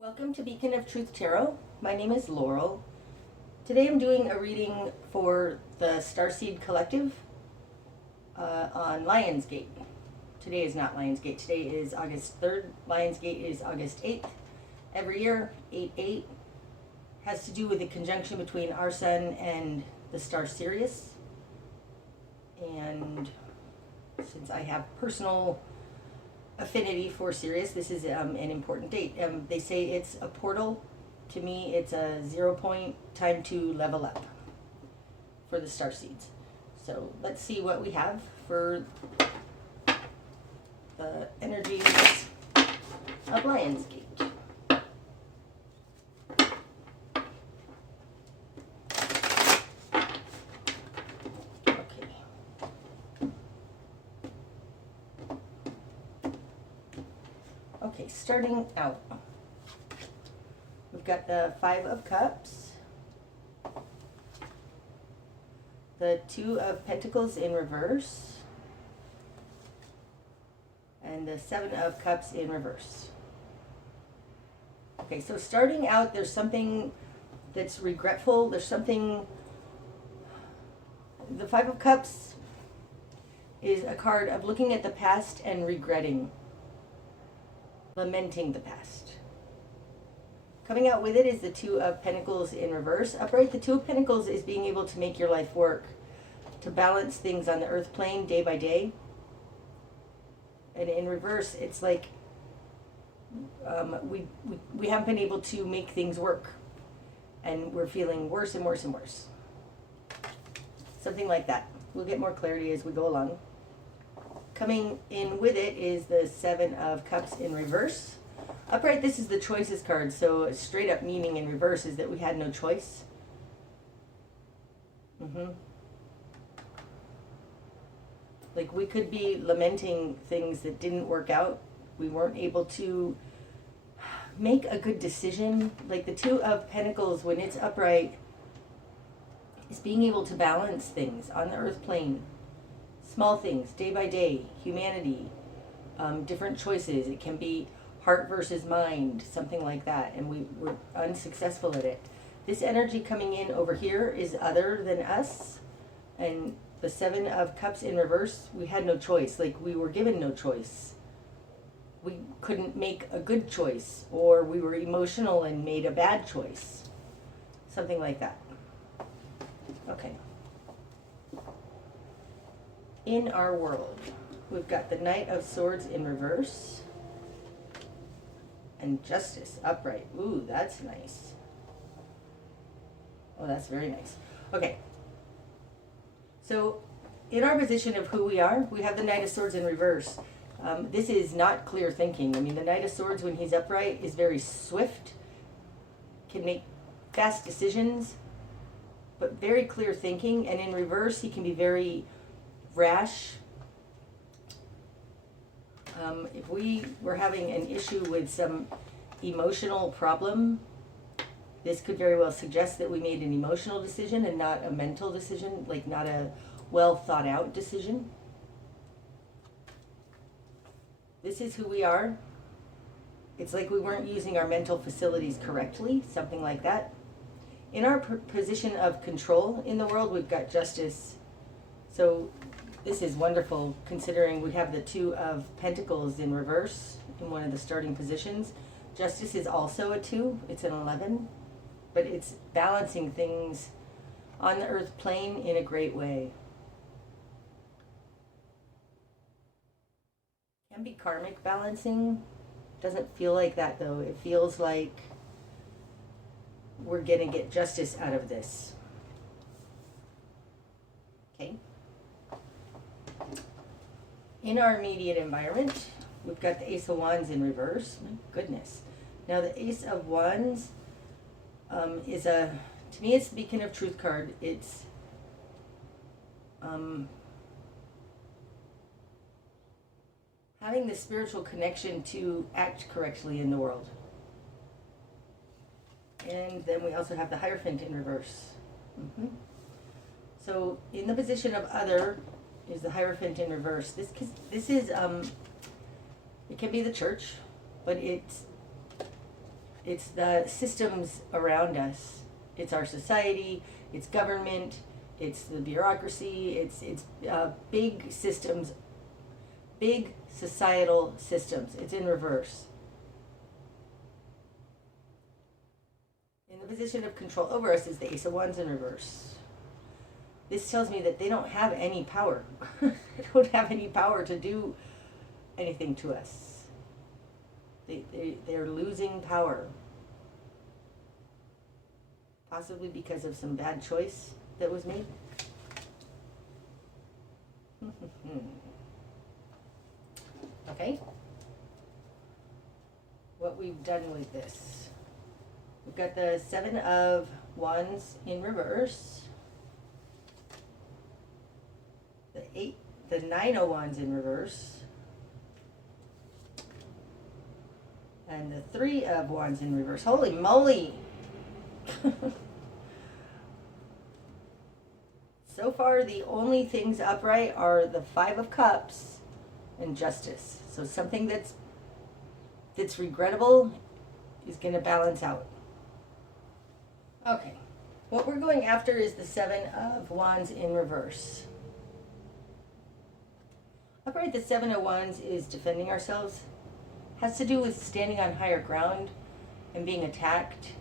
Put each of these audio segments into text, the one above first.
Welcome to Beacon of Truth Tarot. My name is Laurel. Today I'm doing a reading for the Starseed Collective on Lionsgate. Today is not Lionsgate. Today is August 3rd. Lionsgate is August 8th. Every year, 8/8 has to do with the conjunction between our sun and the star Sirius. And since I have personal affinity for Sirius, this is an important date. They say it's a portal. To me, it's a 0 point time to level up for the Starseeds. So let's see what we have for the energies of Lionsgate. Okay, starting out, we've got the Five of Cups, the Two of Pentacles in reverse, and the Seven of Cups in reverse. Okay, so starting out, there's something that's regretful. There's something, the Five of Cups is a card of looking at the past and regretting. Lamenting the past. Coming out with it is the Two of Pentacles in reverse. Upright, the Two of Pentacles is being able to make your life work, to balance things on the earth plane day by day. And in reverse, it's like we haven't been able to make things work, and we're feeling worse and worse and worse. Something like that. We'll get more clarity as we go along. Coming in with it is the Seven of Cups in reverse. Upright, this is the choices card, so straight up meaning in reverse is that we had no choice. Like we could be lamenting things that didn't work out. We weren't able to make a good decision. Like the Two of Pentacles, when it's upright, is being able to balance things on the earth plane. Small things, day by day, humanity, different choices. It can be heart versus mind, something like that, and we're unsuccessful at it. This energy coming in over here is other than us, and the Seven of Cups in reverse, we had no choice. Like we were given no choice. We couldn't make a good choice, or we were emotional and made a bad choice. Something like that. Okay. In our world, we've got the Knight of Swords in reverse and Justice upright. Ooh, that's nice. Oh, that's very nice. Okay. So, in our position of who we are, we have the Knight of Swords in reverse. This is not clear thinking. I mean, the Knight of Swords, when he's upright, is very swift, can make fast decisions, but very clear thinking. And in reverse, he can be very rash. If we were having an issue with some emotional problem, this could very well suggest that we made an emotional decision and not a mental decision, like not a well thought out decision. This is who we are. It's like we weren't using our mental facilities correctly, something like that. In our position of control in the world, we've got Justice. So this is wonderful considering we have the Two of Pentacles in reverse in one of the starting positions. Justice is also a 2. It's an 11. But it's balancing things on the earth plane in a great way. Can be karmic balancing. Doesn't feel like that though. It feels like we're going to get justice out of this. Okay. In our immediate environment, we've got the Ace of Wands in reverse. My goodness. Now the Ace of Wands is to me, it's the Beacon of Truth card. It's having the spiritual connection to act correctly in the world. And then we also have the Hierophant in reverse. So in the position of other is the Hierophant in reverse. This is it can be the church, but it's It's the systems around us. It's our society, it's government, it's the bureaucracy, it's big systems, big societal systems. It's in reverse. In the position of control over us is the Ace of Wands in reverse. This tells me that they don't have any power. They don't have any power to do anything to us. They're losing power. Possibly because of some bad choice that was made. Okay. What we've done with this. We've got the Seven of Wands in reverse. The Nine of Wands in reverse. And the Three of Wands in reverse. Holy moly! So far, the only things upright are the Five of Cups and Justice. So something that's regrettable is going to balance out. Okay, what we're going after is the Seven of Wands in reverse. Upright, the Seven of Wands is defending ourselves. Has to do with standing on higher ground and being attacked.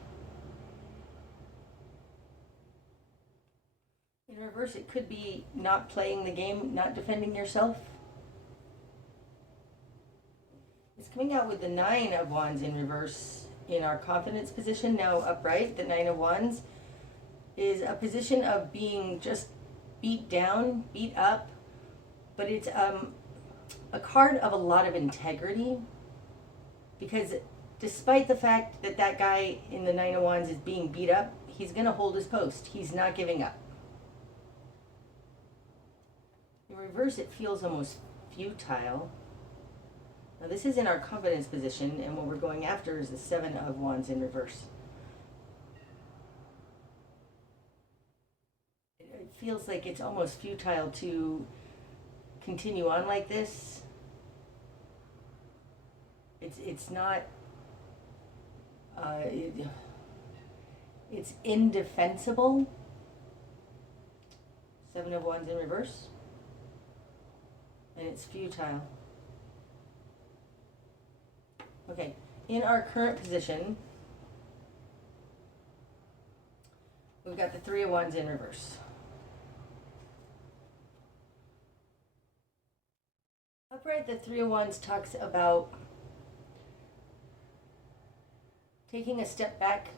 In reverse, it could be not playing the game, not defending yourself. It's coming out with the Nine of Wands in reverse in our confidence position. Now upright, the Nine of Wands is a position of being just beat down, beat up, but it's a card of a lot of integrity, because despite the fact that that guy in the Nine of Wands is being beat up, he's going to hold his post. He's not giving up. In reverse, it feels almost futile. Now this is in our confidence position, and what we're going after is the Seven of Wands in reverse. It feels like it's almost futile to continue on like this. It's not. It's indefensible. Seven of Wands in reverse. And it's futile. Okay, in our current position, we've got the Three of Wands in reverse. Upright, the Three of Wands talks about taking a step back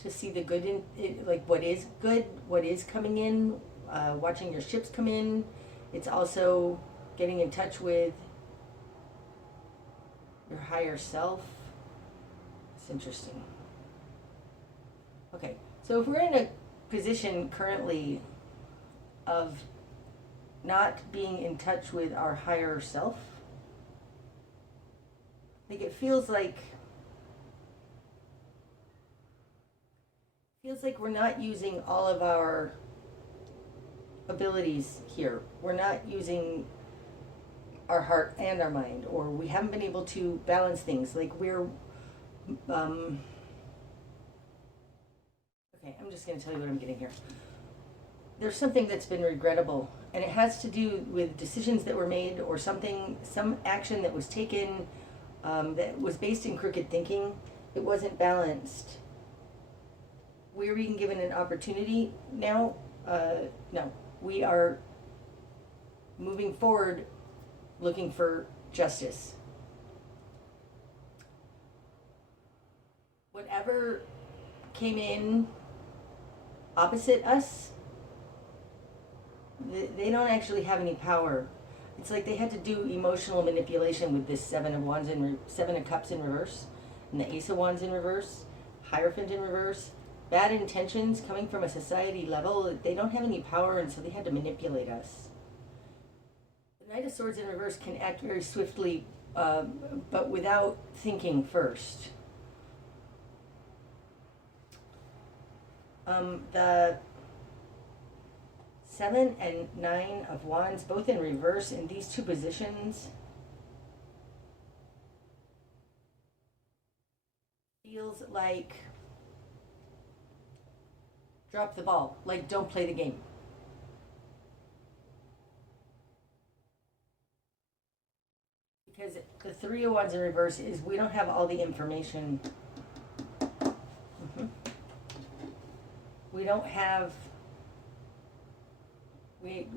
to see the good in, like what is good, what is coming in, watching your ships come in. It's also getting in touch with your higher self. It's interesting. Okay, so if we're in a position currently of not being in touch with our higher self, like it feels like we're not using all of our abilities here. We're not using our heart and our mind, or we haven't been able to balance things. Like we're okay, I'm just going to tell you what I'm getting here. There's something that's been regrettable, and it has to do with decisions that were made, or some action that was taken that was based in crooked thinking. It wasn't balanced. We're being given an opportunity now. No, we are moving forward looking for justice. Whatever came in opposite us, they don't actually have any power. It's like they had to do emotional manipulation with this Seven of Wands and Seven of Cups in reverse, and the Ace of Wands in reverse, Hierophant in reverse. Bad intentions coming from a society level. They don't have any power, and so they had to manipulate us. The Knight of Swords in reverse can act very swiftly, but without thinking first. The Seven and Nine of Wands, both in reverse in these two positions, feels like drop the ball, like don't play the game. Because the Three of Wands in reverse is we don't have all the information. Mm-hmm. We don't have we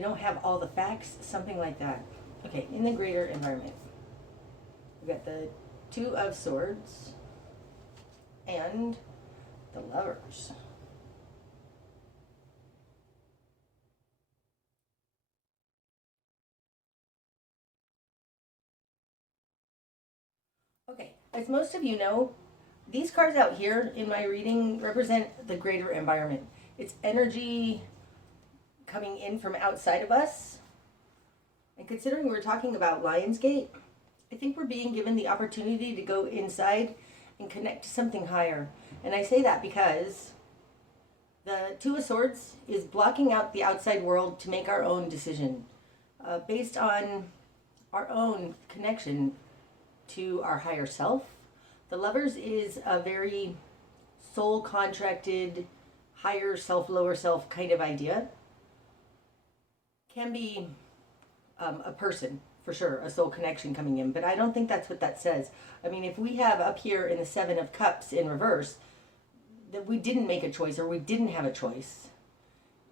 don't have all the facts, something like that. Okay, in the greater environment. We got the Two of Swords and the Lovers. Okay, as most of you know, these cards out here in my reading represent the greater environment. It's energy coming in from outside of us. And considering we're talking about Lionsgate, I think we're being given the opportunity to go inside and connect to something higher. And I say that because the Two of Swords is blocking out the outside world to make our own decision based on our own connection to our higher self. The Lovers is a very soul contracted, higher self, lower self kind of idea. Can be a person, for sure, a soul connection coming in, but I don't think that's what that says. I mean, if we have up here in the Seven of Cups in reverse, that we didn't make a choice or we didn't have a choice,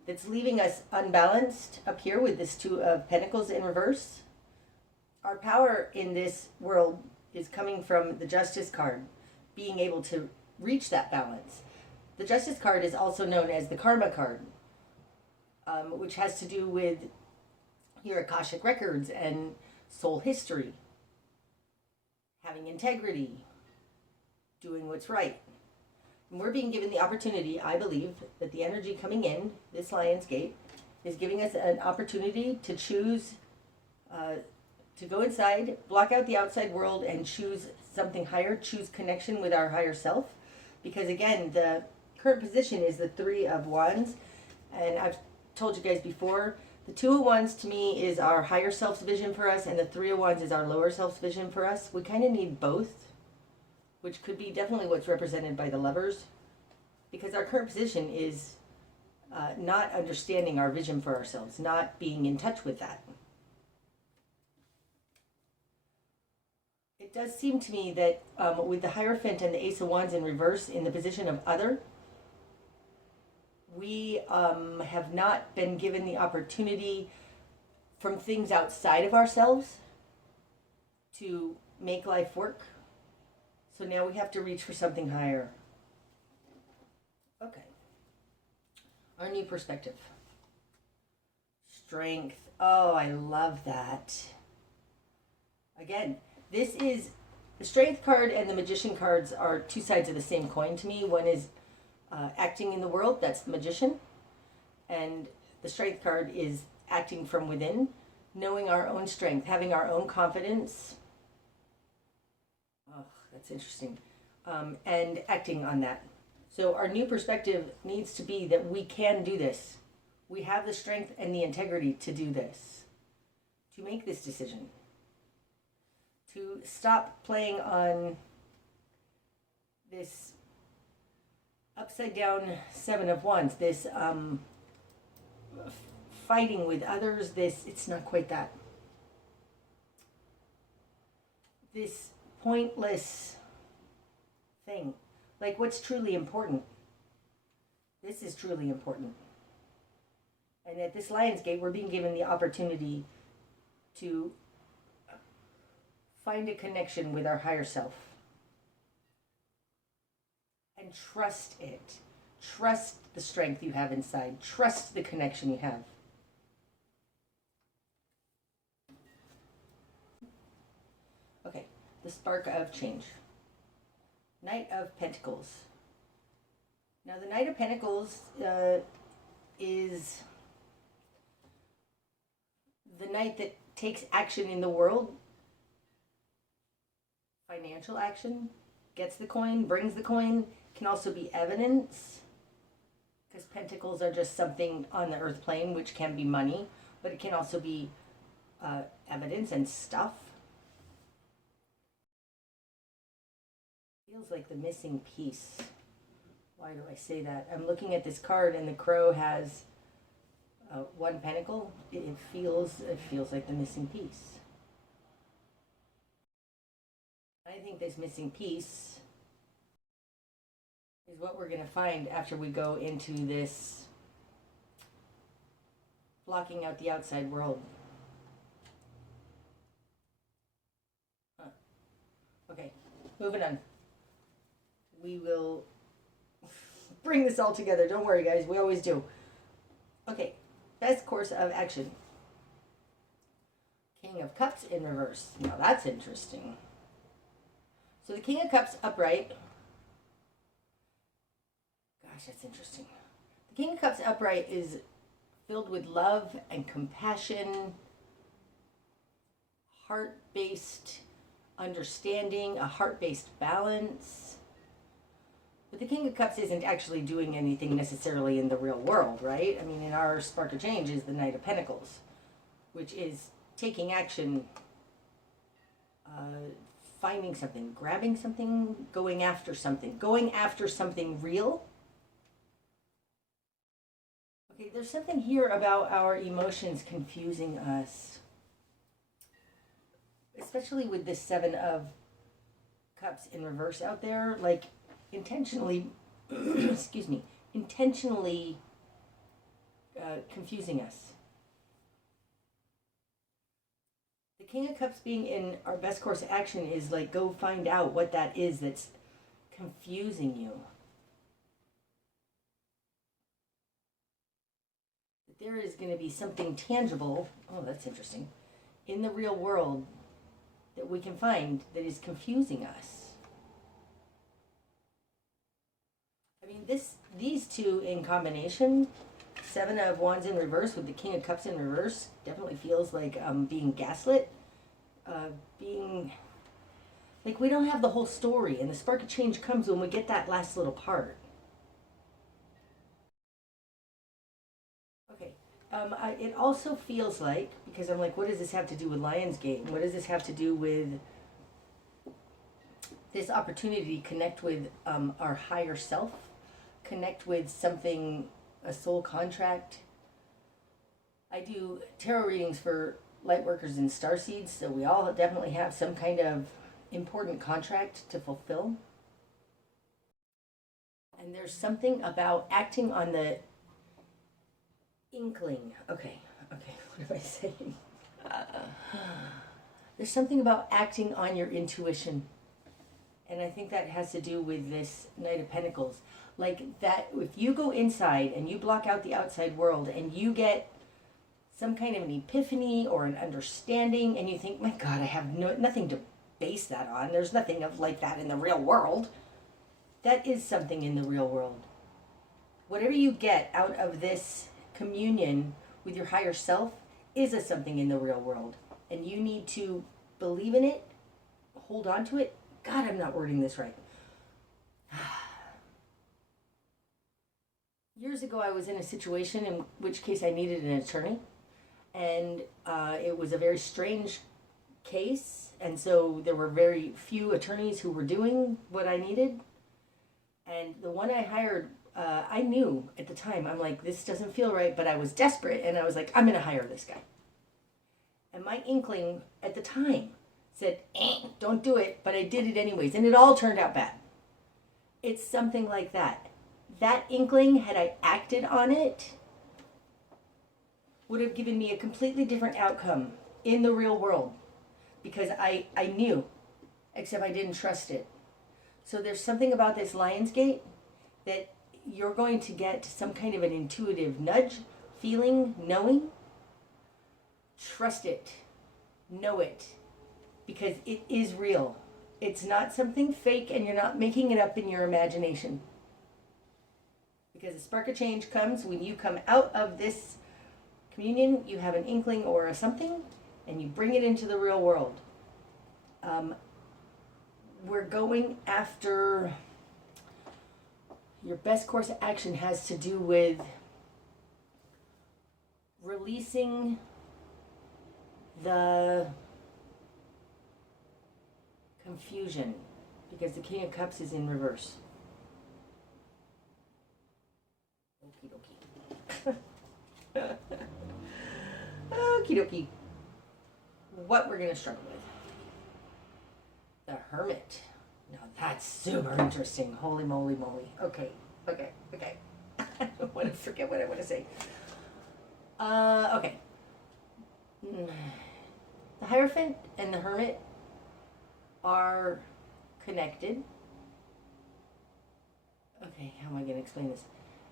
that's leaving us unbalanced up here with this Two of Pentacles in reverse. Our power in this world is coming from the Justice card, being able to reach that balance. The Justice card is also known as the Karma card, which has to do with your Akashic records and soul history, having integrity, doing what's right. And we're being given the opportunity, I believe, that the energy coming in, this Lionsgate, is giving us an opportunity to choose to go inside, block out the outside world, and choose something higher, choose connection with our higher self. Because again, the current position is the Three of Wands, and I've told you guys before, the Two of Wands to me is our higher self's vision for us, and the Three of Wands is our lower self's vision for us. We kind of need both, which could be definitely what's represented by the Lovers, because our current position is not understanding our vision for ourselves, not being in touch with that. It does seem to me that with the Hierophant and the Ace of Wands in reverse in the position of other, we have not been given the opportunity from things outside of ourselves to make life work. So now we have to reach for something higher. Okay. Our new perspective. Strength. Oh, I love that. Again, this is the Strength card and the Magician cards are two sides of the same coin to me. One is acting in the world, that's the Magician. And the Strength card is acting from within, knowing our own strength, having our own confidence. Oh, that's interesting. And acting on that. So our new perspective needs to be that we can do this. We have the strength and the integrity to do this, to make this decision, to stop playing on this upside down Seven of Wands, this fighting with others, it's not quite that. This pointless thing. Like, what's truly important? This is truly important. And at this Lionsgate, we're being given the opportunity to find a connection with our higher self. And trust it. Trust the strength you have inside. Trust the connection you have. Okay, the spark of change. Knight of Pentacles. Now the Knight of Pentacles is the knight that takes action in the world. Financial action, gets the coin, brings the coin, can also be evidence, because pentacles are just something on the earth plane, which can be money, but it can also be evidence and stuff. Feels like the missing piece. Why do I say that? I'm looking at this card and the crow has one pentacle. It feels like the missing piece. I think this missing piece is what we're going to find after we go into this blocking out the outside world. Huh. Okay, moving on. We will bring this all together. Don't worry, guys. We always do. Okay, best course of action. King of Cups in reverse. Now that's interesting. So the King of Cups upright. Gosh, that's interesting. The King of Cups upright is filled with love and compassion, heart-based understanding, a heart-based balance. But the King of Cups isn't actually doing anything necessarily in the real world, right? I mean, in our Spark of Change is the Knight of Pentacles, which is taking action, finding something, grabbing something, going after something real. Okay, there's something here about our emotions confusing us, especially with this Seven of Cups in reverse out there, like intentionally, intentionally confusing us. The King of Cups being in our best course of action is like, go find out what that is that's confusing you. There is going to be something tangible, oh, that's interesting, in the real world that we can find that is confusing us. I mean, these two in combination, Seven of Wands in reverse with the King of Cups in reverse, definitely feels like being gaslit, being like we don't have the whole story, and the spark of change comes when we get that last little part. It also feels like, because I'm like, what does this have to do with Lionsgate? What does this have to do with this opportunity to connect with our higher self, connect with something, a soul contract? I do tarot readings for Lightworkers and Starseeds, so we all definitely have some kind of important contract to fulfill. And there's something about acting on the inkling. Okay, what am I saying? There's something about acting on your intuition. And I think that has to do with this Knight of Pentacles. Like that, if you go inside and you block out the outside world and you get some kind of an epiphany or an understanding and you think, my God, I have nothing to base that on. There's nothing of like that in the real world. That is something in the real world. Whatever you get out of this communion with your higher self is a something in the real world, and you need to believe in it, hold on to it. God, I'm not wording this right. Years ago I was in a situation in which case I needed an attorney, and it was a very strange case, and so there were very few attorneys who were doing what I needed, and the one I hired, I knew at the time, I'm like, this doesn't feel right, but I was desperate, and I was like, I'm going to hire this guy. And my inkling at the time said, don't do it, but I did it anyways, and it all turned out bad. It's something like that. That inkling, had I acted on it, would have given me a completely different outcome in the real world, because I knew, except I didn't trust it. So there's something about this Lionsgate that you're going to get some kind of an intuitive nudge, feeling, knowing. Trust it. Know it. Because it is real. It's not something fake, and you're not making it up in your imagination. Because the spark of change comes when you come out of this communion, you have an inkling or a something, and you bring it into the real world. We're going after... Your best course of action has to do with releasing the confusion, because the King of Cups is in reverse. Okie dokie. Okie dokie. What we're going to struggle with. The Hermit. Now that's super interesting. Holy moly moly. Okay. I don't want to forget what I want to say. Okay. The Hierophant and the Hermit are connected. Okay, how am I going to explain this?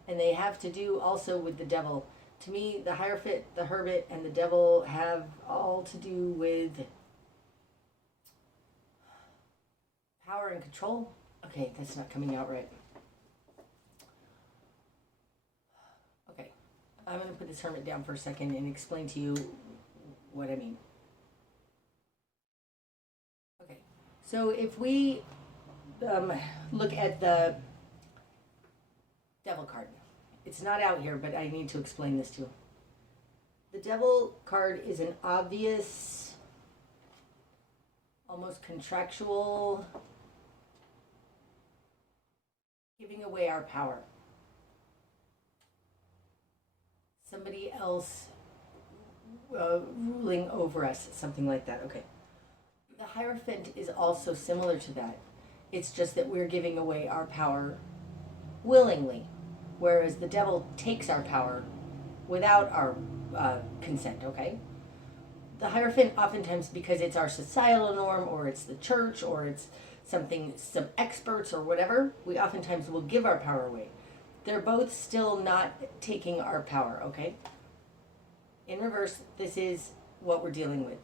And they have to do also with the devil. To me, the Hierophant, the Hermit, and the devil have all to do with power and control. Okay, that's not coming out right. Okay, I'm going to put this Hermit down for a second and explain to you what I mean. Okay, so if we look at the Devil card, it's not out here, but I need to explain this too. The Devil card is an obvious, almost contractual, giving away our power. Somebody else ruling over us, something like that. Okay. The Hierophant is also similar to that. It's just that we're giving away our power willingly, whereas the devil takes our power without our consent, okay? The Hierophant, oftentimes, because it's our societal norm, or it's the church, or it's something, some experts, or whatever, we oftentimes will give our power away. They're both still not taking our power, okay? In reverse, this is what we're dealing with.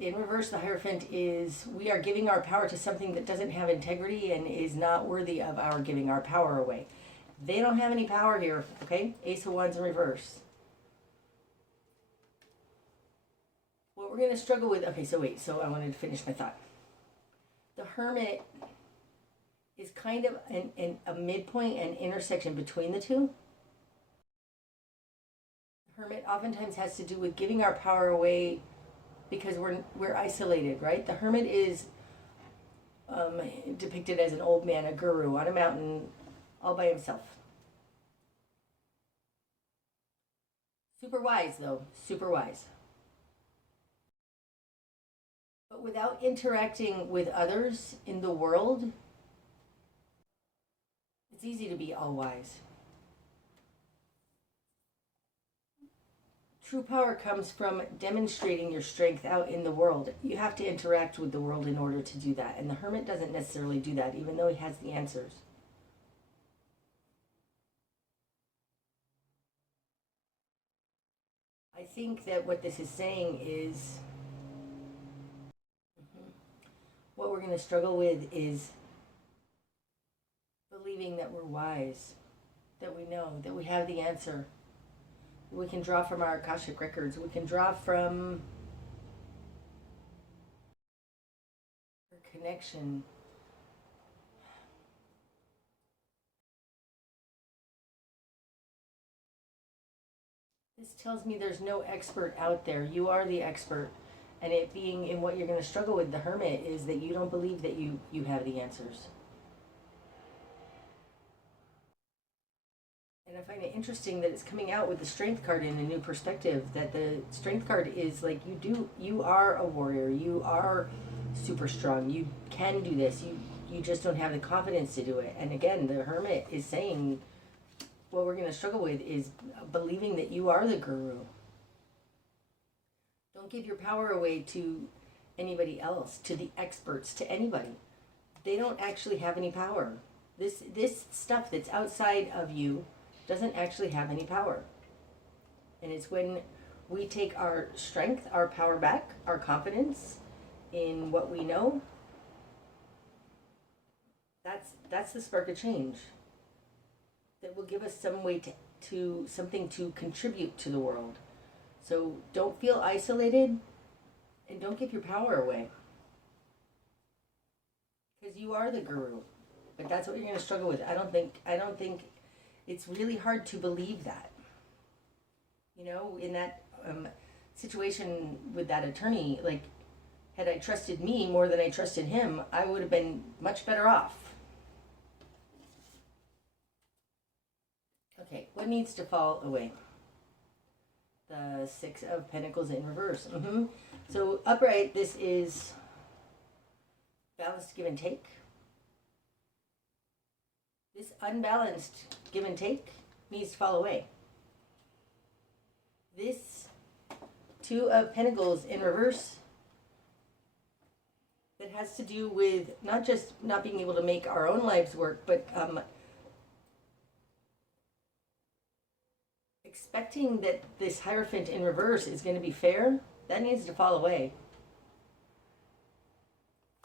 In reverse, the Hierophant is we are giving our power to something that doesn't have integrity and is not worthy of our giving our power away. They don't have any power here, okay? Ace of Wands in reverse. What we're going to struggle with, okay, so I wanted to finish my thought. The Hermit is kind of a midpoint and intersection between the two. The Hermit oftentimes has to do with giving our power away because we're isolated, right? The Hermit is depicted as an old man, a guru on a mountain all by himself. Super wise, though. Super wise. But without interacting with others in the world, it's easy to be all wise. True power comes from demonstrating your strength out in the world. You have to interact with the world in order to do that. And the Hermit doesn't necessarily do that, even though he has the answers. I think that what this is saying is what we're going to struggle with is believing that we're wise, that we know, that we have the answer. We can draw from our Akashic records. We can draw from our connection. This tells me there's no expert out there. You are the expert. And it being in what you're going to struggle with, the Hermit, is that you don't believe that you have the answers. And I find it interesting that it's coming out with the Strength card in a new perspective, that the Strength card is like you are a warrior, you are super strong, you can do this, you just don't have the confidence to do it. And again, the Hermit is saying what we're going to struggle with is believing that you are the guru. Don't give your power away to anybody else, to the experts, to anybody. They don't actually have any power. This stuff that's outside of you doesn't actually have any power. And it's when we take our strength, our power back, our confidence in what we know, that's the spark of change that will give us some way to something to contribute to the world. So don't feel isolated and don't give your power away. Because you are the guru. But that's what you're going to struggle with. I don't think it's really hard to believe that. You know, in that situation with that attorney, like, Had I trusted me more than I trusted him, I would have been much better off. Okay, what needs to fall away? The Six of Pentacles in reverse. So upright, this is balanced give and take. This unbalanced give and take needs to fall away. This Two of Pentacles in reverse, that has to do with not just not being able to make our own lives work, but expecting that this Hierophant in reverse is going to be fair. That needs to fall away.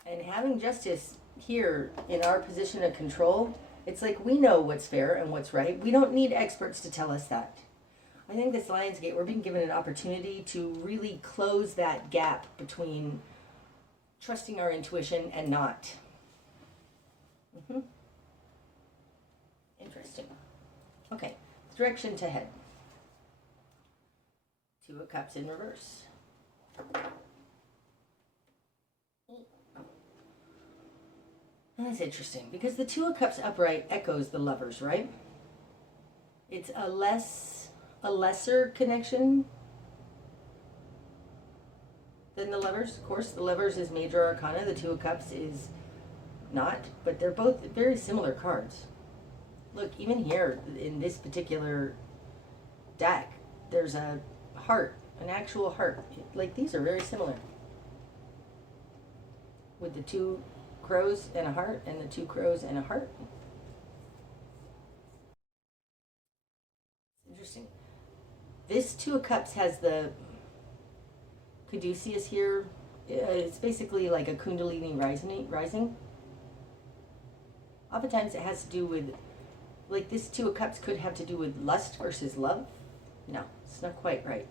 And having justice here in our position of control, it's like we know what's fair and what's right. We don't need experts to tell us that. I think this Lionsgate, we're being given an opportunity to really close that gap between trusting our intuition and not. Interesting. Okay, direction to head. Two of Cups in reverse. That's interesting because the Two of Cups upright echoes the Lovers, right? It's a lesser connection than the Lovers. Of course, the Lovers is major arcana, the Two of Cups is not, but they're both very similar cards. Look, even here in this particular deck, there's a heart, an actual heart. Like, these are very similar. With the two crows and a heart, and the two crows and a heart. Interesting. This Two of Cups has the caduceus here. It's basically like a kundalini rising. Oftentimes it has to do with, like, this Two of Cups could have to do with lust versus love. No, it's not quite right.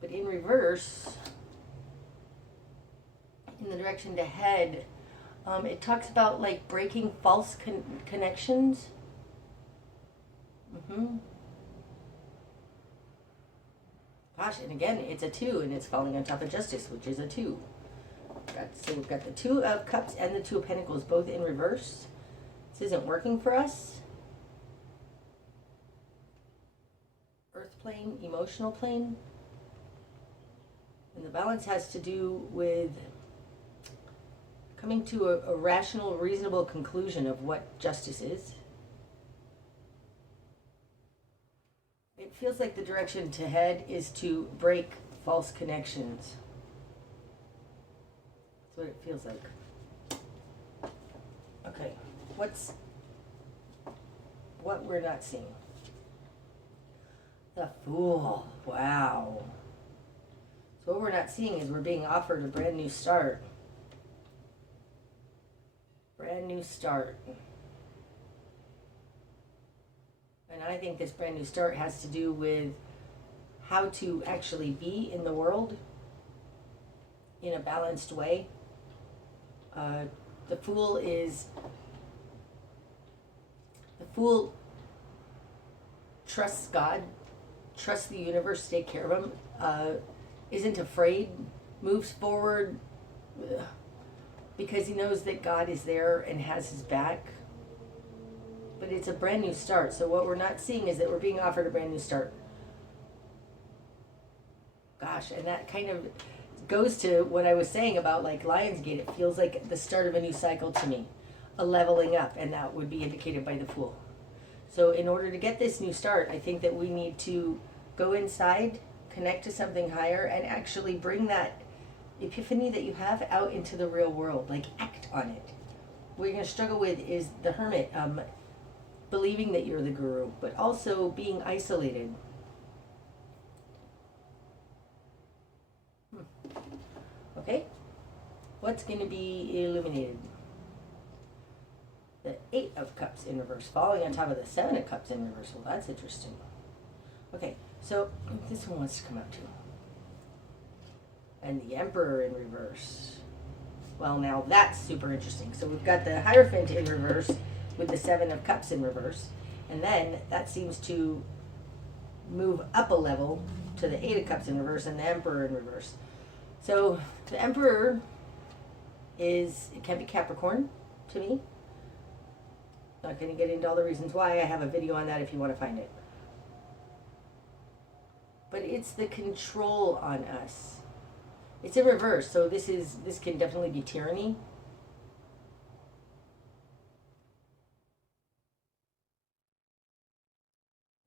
But in reverse, in the direction to head, it talks about like breaking false connections. Gosh, and again, it's a 2, and it's falling on top of Justice, which is a 2. So we've got the Two of Cups and the Two of Pentacles both in reverse. This isn't working for us. Earth plane, emotional plane. And the balance has to do with coming to a rational, reasonable conclusion of what justice is. It feels like the direction to head is to break false connections. That's what it feels like. Okay, what we're not seeing? The Fool. Wow. So what we're not seeing is we're being offered a brand new start. Brand new start. And I think this brand new start has to do with how to actually be in the world in a balanced way. The Fool trusts God, trusts the universe to take care of him, isn't afraid, moves forward because he knows that God is there and has his back. But it's a brand new start. So what we're not seeing is that we're being offered a brand new start. Gosh, and that kind of goes to what I was saying about like Lionsgate. It feels like the start of a new cycle to me, a leveling up, and that would be indicated by the Fool. So in order to get this new start, I think that we need to go inside, connect to something higher, and actually bring that epiphany that you have out into the real world, like act on it. What you're going to struggle with is the Hermit, believing that you're the guru, but also being isolated. Okay, what's going to be illuminated? The Eight of Cups in reverse, falling on top of the Seven of Cups in reverse. Well, that's interesting. Okay, so this one wants to come up too. And the Emperor in reverse. Well, now that's super interesting. So we've got the Hierophant in reverse with the Seven of Cups in reverse. And then that seems to move up a level to the Eight of Cups in reverse and the Emperor in reverse. So the Emperor it can be Capricorn to me. Not going to get into all the reasons why. I have a video on that if you want to find it. But it's the control on us. It's in reverse, so this can definitely be tyranny.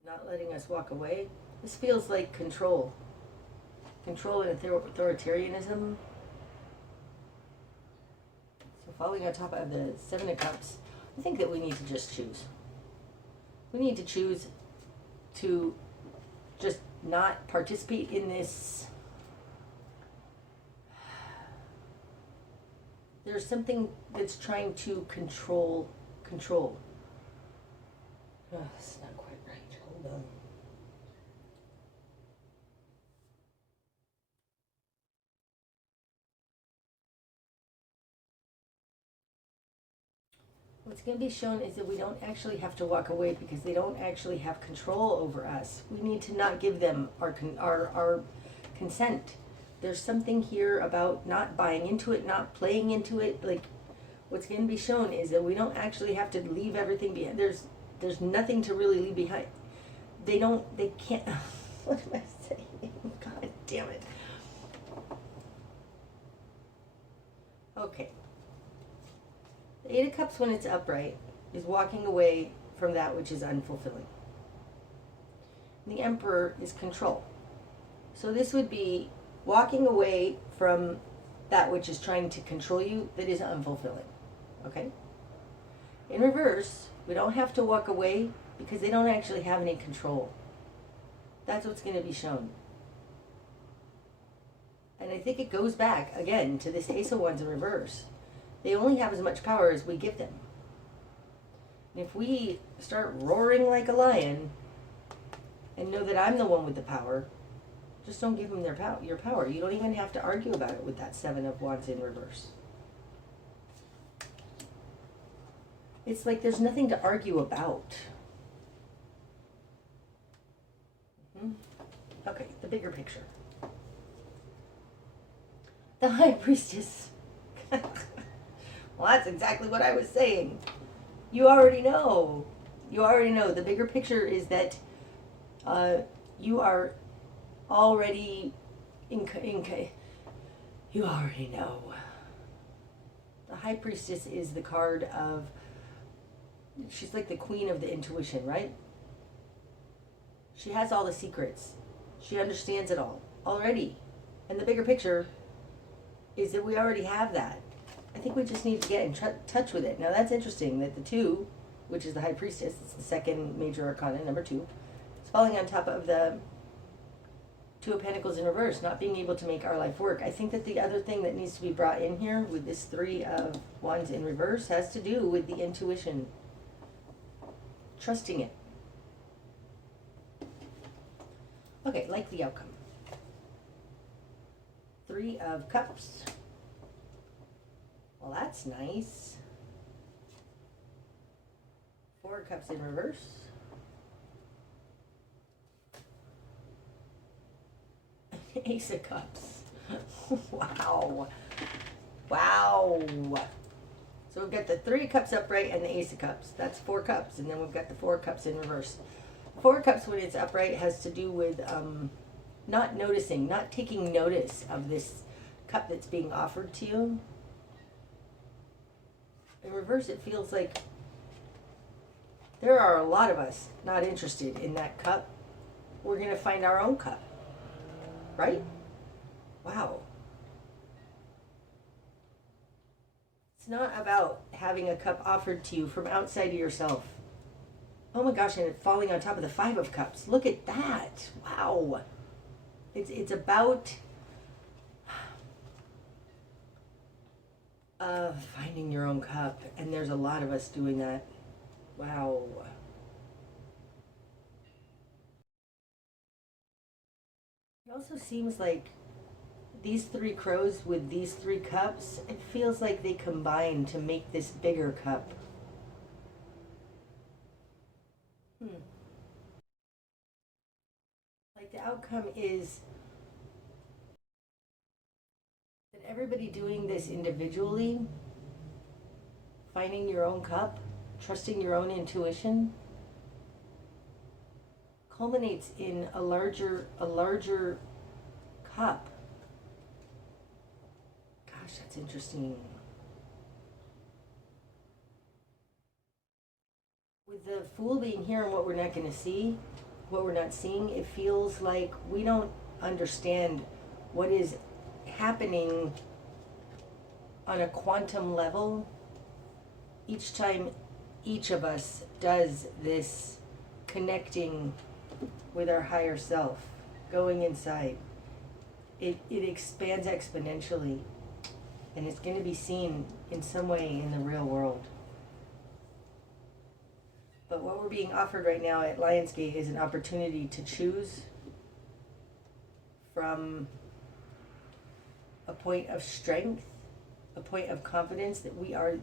Not letting us walk away. This feels like control. Control and authoritarianism. So falling on top of the Seven of Cups, I think that we need to just choose. We need to choose to just not participate in this. There's something that's trying to control. Oh, it's not quite right. Hold on. What's going to be shown is that we don't actually have to walk away because they don't actually have control over us. We need to not give them our consent. There's something here about not buying into it, not playing into it. Like, what's going to be shown is that we don't actually have to leave everything behind. There's nothing to really leave behind. They can't. What am I saying? God damn it. Okay. The Eight of Cups, when it's upright, is walking away from that which is unfulfilling. The Emperor is control. So this would be walking away from that which is trying to control you that is unfulfilling. Okay? In reverse, we don't have to walk away because they don't actually have any control. That's what's going to be shown. And I think it goes back, again, to this Ace of Wands in reverse. They only have as much power as we give them. And if we start roaring like a lion and know that I'm the one with the power, just don't give them your power. You don't even have to argue about it with that Seven of Wands in reverse. It's like there's nothing to argue about. Okay, the bigger picture. The High Priestess. Well, that's exactly what I was saying. You already know. You already know. The bigger picture is that you are already you already know. The High Priestess is the card of, she's like the queen of the intuition, right? She has all the secrets. She understands it all already. And the bigger picture is that we already have that. I think we just need to get in touch with it. Now that's interesting that the Two, which is the High Priestess, it's the second major arcana, number 2, is falling on top of the Two of Pentacles in reverse, not being able to make our life work. I think that the other thing that needs to be brought in here with this Three of Wands in reverse has to do with the intuition. Trusting it. Okay, like the outcome. Three of Cups. Well, that's nice. Four of Cups in reverse. Ace of Cups. Wow. Wow. So we've got the Three of Cups upright and the Ace of Cups. That's 4 cups. And then we've got the 4 cups in reverse. 4 cups when it's upright has to do with not noticing, not taking notice of this cup that's being offered to you. In reverse, it feels like there are a lot of us not interested in that cup. We're going to find our own cup. Right? Wow. It's not about having a cup offered to you from outside of yourself. Oh my gosh, and it's falling on top of the 5 of Cups. Look at that. Wow. It's about finding your own cup. And there's a lot of us doing that. Wow. It also seems like these 3 crows with these 3 cups, it feels like they combine to make this bigger cup. Like the outcome is everybody doing this individually, finding your own cup, trusting your own intuition, culminates in a larger cup. Gosh, that's interesting. With the Fool being here and what we're not going to see, what we're not seeing, it feels like we don't understand what is happening on a quantum level each time each of us does this connecting with our higher self, going inside. It expands exponentially, and it's going to be seen in some way in the real world. But what we're being offered right now at Lionsgate is an opportunity to choose from a point of strength, a point of confidence that we are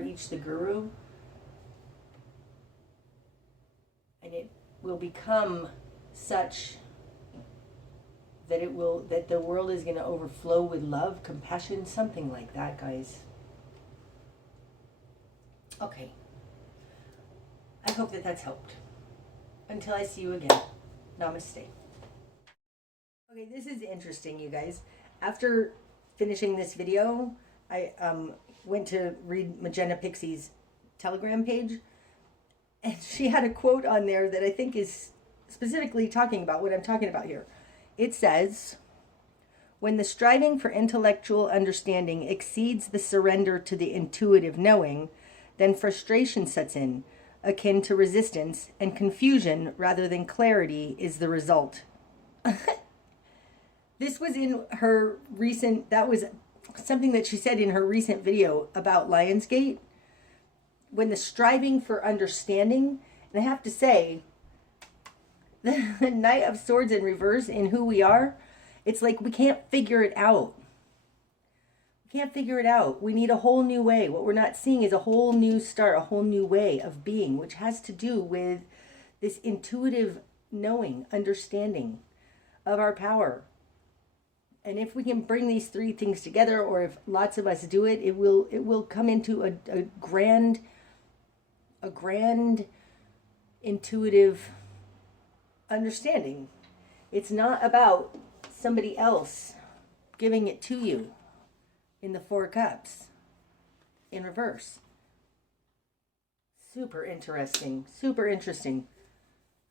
each the guru, and it will become such that the world is going to overflow with love, compassion, something like that, guys. Okay. I hope that that's helped. Until I see you again, namaste. Okay, this is interesting, you guys. After finishing this video, I went to read Magenta Pixie's Telegram page, and she had a quote on there that I think is specifically talking about what I'm talking about here. It says, "When the striving for intellectual understanding exceeds the surrender to the intuitive knowing, then frustration sets in, akin to resistance, and confusion rather than clarity is the result." This was in her recent, that was something that she said in her recent video about Lionsgate. When the striving for understanding, and I have to say, the Knight of Swords in reverse in who we are, it's like we can't figure it out. We can't figure it out. We need a whole new way. What we're not seeing is a whole new start, a whole new way of being, which has to do with this intuitive knowing, understanding of our power. And if we can bring these three things together, or if lots of us do it, it will come into a grand intuitive understanding. It's not about somebody else giving it to you in the Four Cups in reverse. Super interesting, super interesting.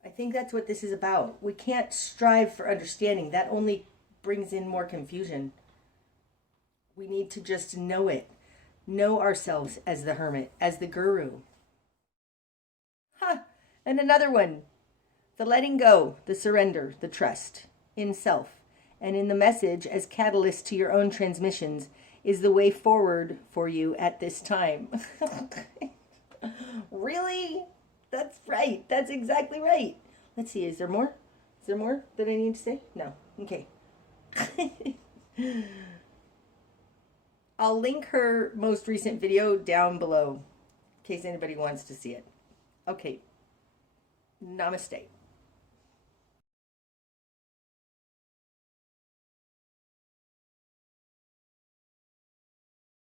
I think that's what this is about. We can't strive for understanding. That only brings in more confusion. We need to just know it. Know ourselves as the hermit, as the guru. And another one. The letting go, the surrender, the trust in self, and in the message as catalyst to your own transmissions is the way forward for you at this time. Really? That's right. That's exactly right. Let's see. Is there more? Is there more that I need to say? No. Okay. I'll link her most recent video down below in case anybody wants to see it. Okay. Namaste.